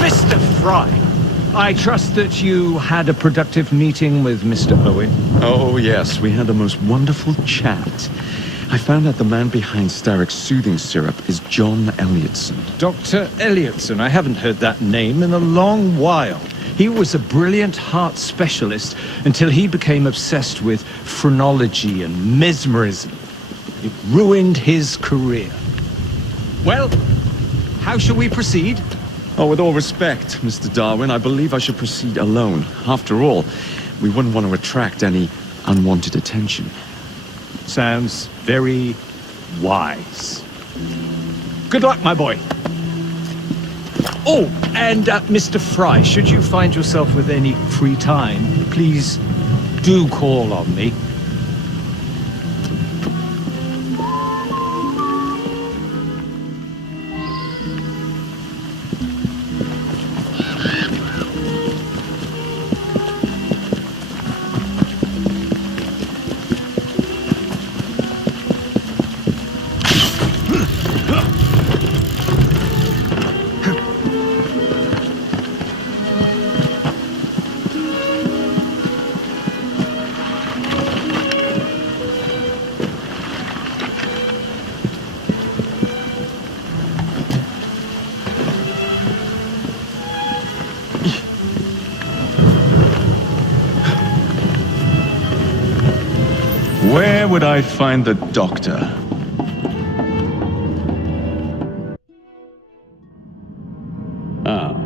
Mr. Fry, I trust that you had a productive meeting with Mr. Owen. Oh, yes, we had the most wonderful chat. I found out the man behind Starrick's soothing syrup is John Elliotson. Dr. Elliotson, I haven't heard that name in a long while. He was a brilliant heart specialist until he became obsessed with phrenology and mesmerism. It ruined his career. Well, how shall we proceed? Oh, with all respect, Mr. Darwin, I believe I should proceed alone. After all, we wouldn't want to attract any unwanted attention. Sounds very wise. Good luck, my boy. Oh, and Mr. Fry, should you find yourself with any free time, please do call on me. Where would I find the doctor? Ah.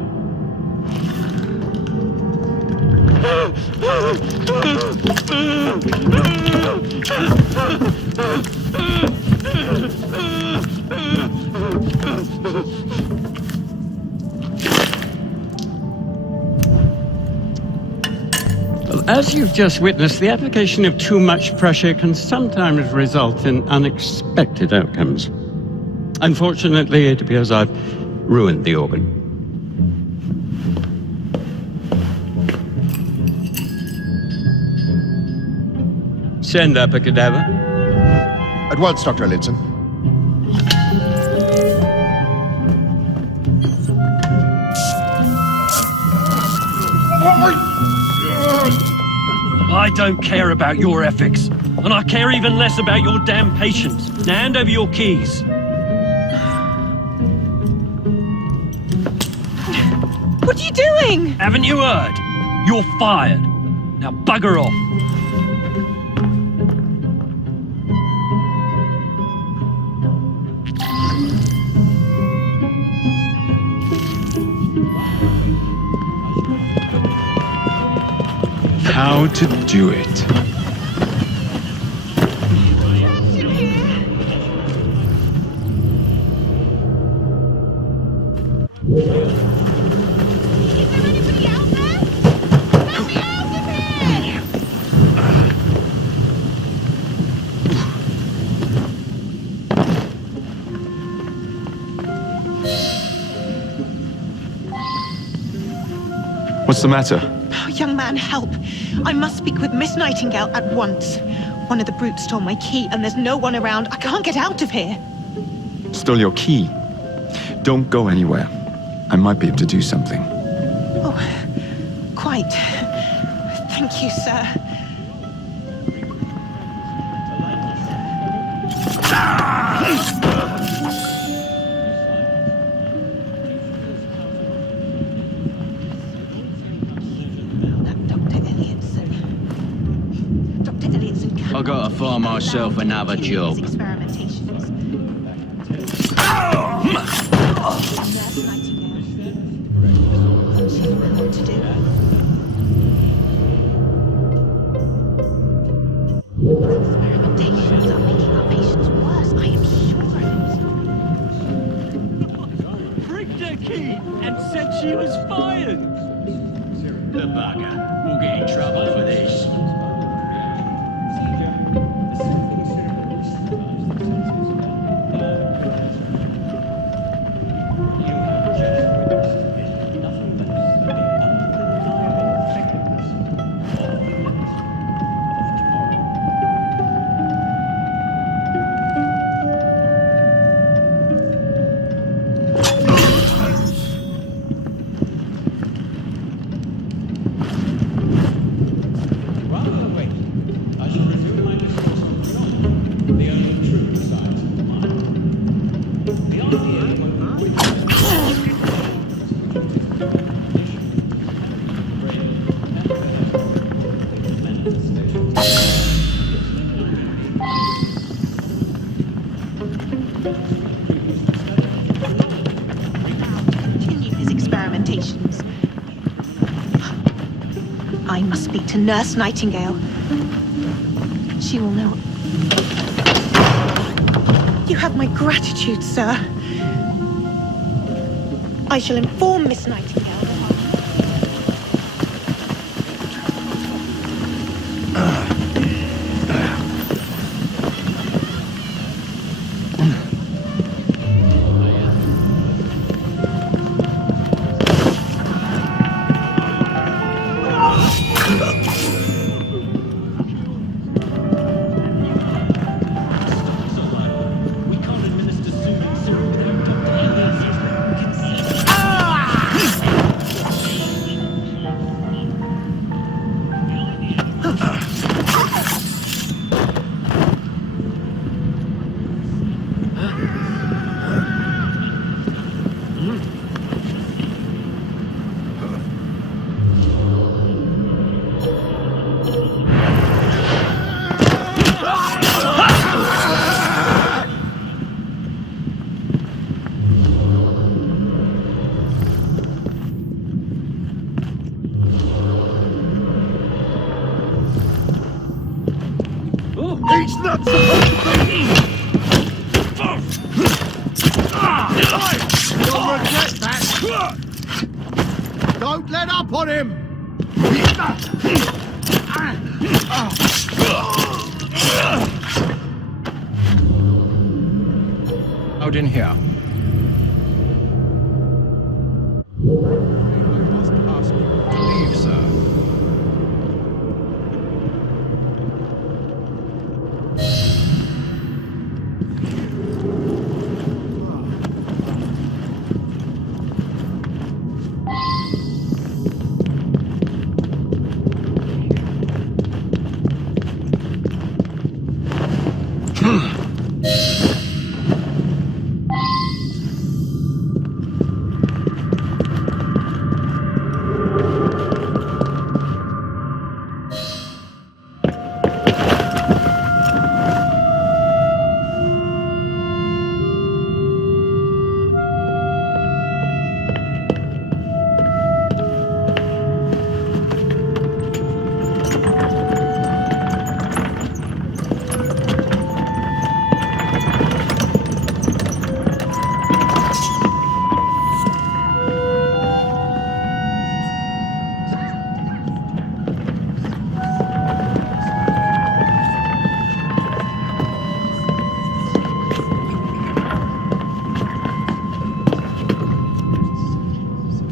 As you've just witnessed, the application of too much pressure can sometimes result in unexpected outcomes. Unfortunately, it appears I've ruined the organ. Send up a cadaver. At once, Dr. Elliotson. I don't care about your ethics, and I care even less about your damn patients. Now hand over your keys. What are you doing? Haven't you heard? You're fired. Now bugger off. How to do it. What's the matter? Oh, young man, help. I must speak with Miss Nightingale at once. One of the brutes stole my key, and there's no one around. I can't get out of here. Stole your key. Don't go anywhere. I might be able to do something. Oh, quite. Thank you, sir. I gotta find myself another job. Experimentations are making our patients worse, I am sure of it. Pricked her key and said she was fired. The bugger. We'll get in trouble for this. Continue his experimentations. I must speak to Nurse Nightingale. She will know. You have my gratitude, sir. I shall inform Miss Nightingale. He's not supposed to be! You'll regret that! Don't let up on him! Out in here. I must ask you to leave, sir.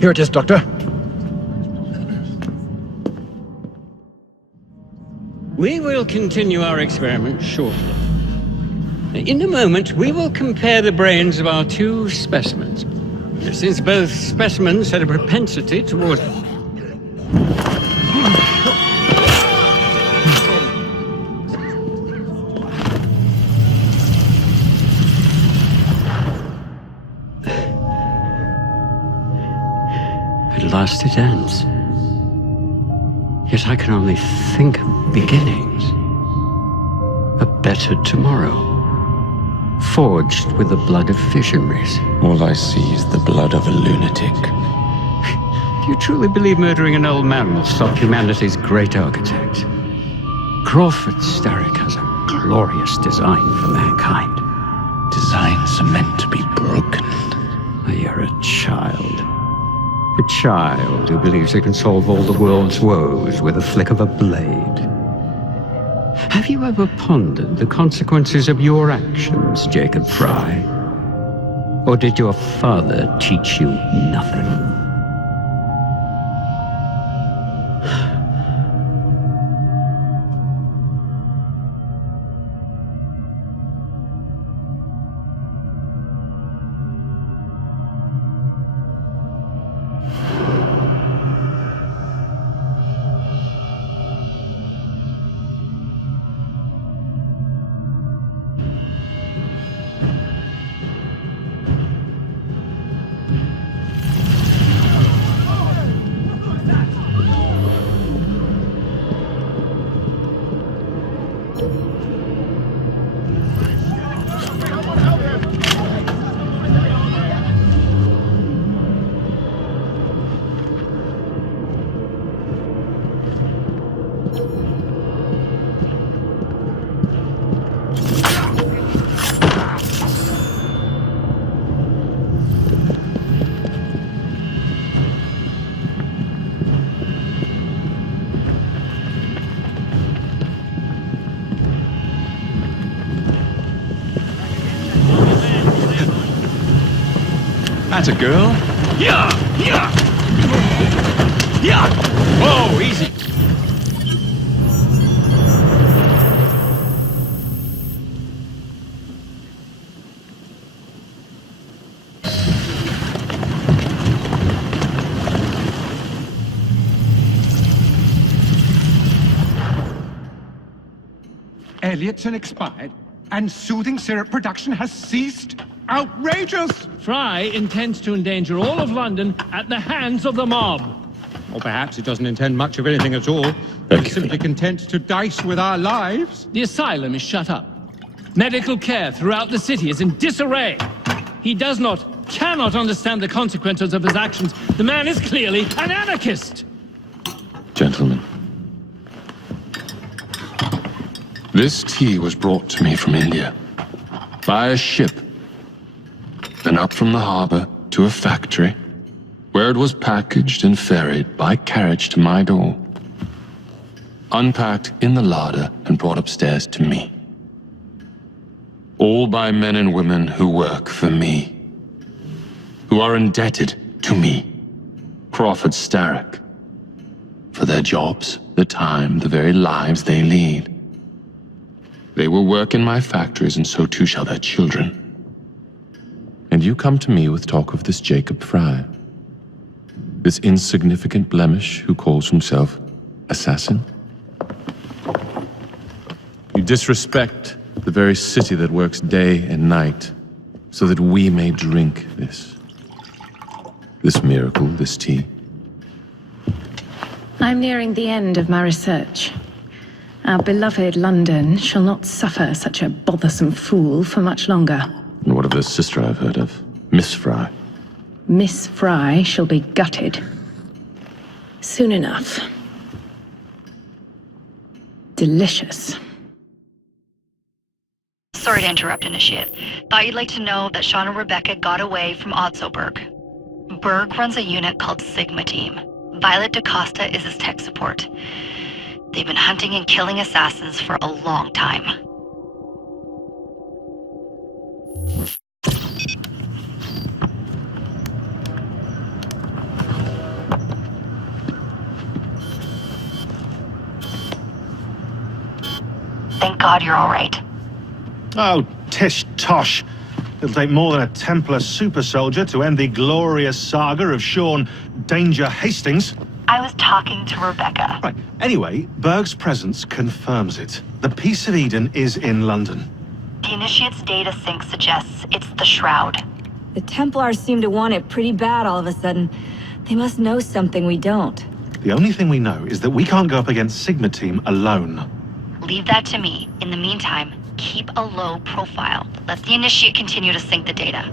Here it is, Doctor. We will continue our experiment shortly. In a moment, we will compare the brains of our two specimens. Since both specimens had a propensity toward... At last it ends. Yet I can only think of beginnings. A better tomorrow, forged with the blood of visionaries. All I see is the blood of a lunatic. Do you truly believe murdering an old man will stop humanity's great architect? Crawford's Starrick has a glorious design for mankind. Designs are meant to be broken. You're a child. A child who believes it can solve all the world's woes with a flick of a blade. Have you ever pondered the consequences of your actions, Jacob Fry? Or did your father teach you nothing? That's a girl. Yeah! Yeah! Yeah! Whoa, easy. Elliotson expired, and soothing syrup production has ceased? Outrageous! Fry intends to endanger all of London at the hands of the mob. Or perhaps it doesn't intend much of anything at all. It's simply content to dice with our lives. The asylum is shut up. Medical care throughout the city is in disarray. He cannot understand the consequences of his actions. The man is clearly an anarchist. Gentlemen, this tea was brought to me from India by a ship, then up from the harbor to a factory, where it was packaged and ferried by carriage to my door, unpacked in the larder and brought upstairs to me. All by men and women who work for me, who are indebted to me, Crawford Starrick, for their jobs, the time, the very lives they lead. They will work in my factories, and so too shall their children. And you come to me with talk of this Jacob Fry, this insignificant blemish who calls himself assassin? You disrespect the very city that works day and night so that we may drink this miracle, this tea. I'm nearing the end of my research. Our beloved London shall not suffer such a bothersome fool for much longer. And what of the sister I've heard of, Miss Fry? Miss Fry shall be gutted. Soon enough. Delicious. Sorry to interrupt, Initiate. Thought you'd like to know that Sean and Rebecca got away from Otzoberg. Berg runs a unit called Sigma Team. Violet DaCosta is his tech support. They've been hunting and killing assassins for a long time. Thank God you're all right. Oh, tish tosh. It'll take more than a Templar super soldier to end the glorious saga of Sean Danger Hastings. I was talking to Rebecca. Right. Anyway, Berg's presence confirms it. The Peace of Eden is in London. The Initiate's data sync suggests it's the Shroud. The Templars seem to want it pretty bad all of a sudden. They must know something we don't. The only thing we know is that we can't go up against Sigma Team alone. Leave that to me. In the meantime, keep a low profile. Let the Initiate continue to sync the data.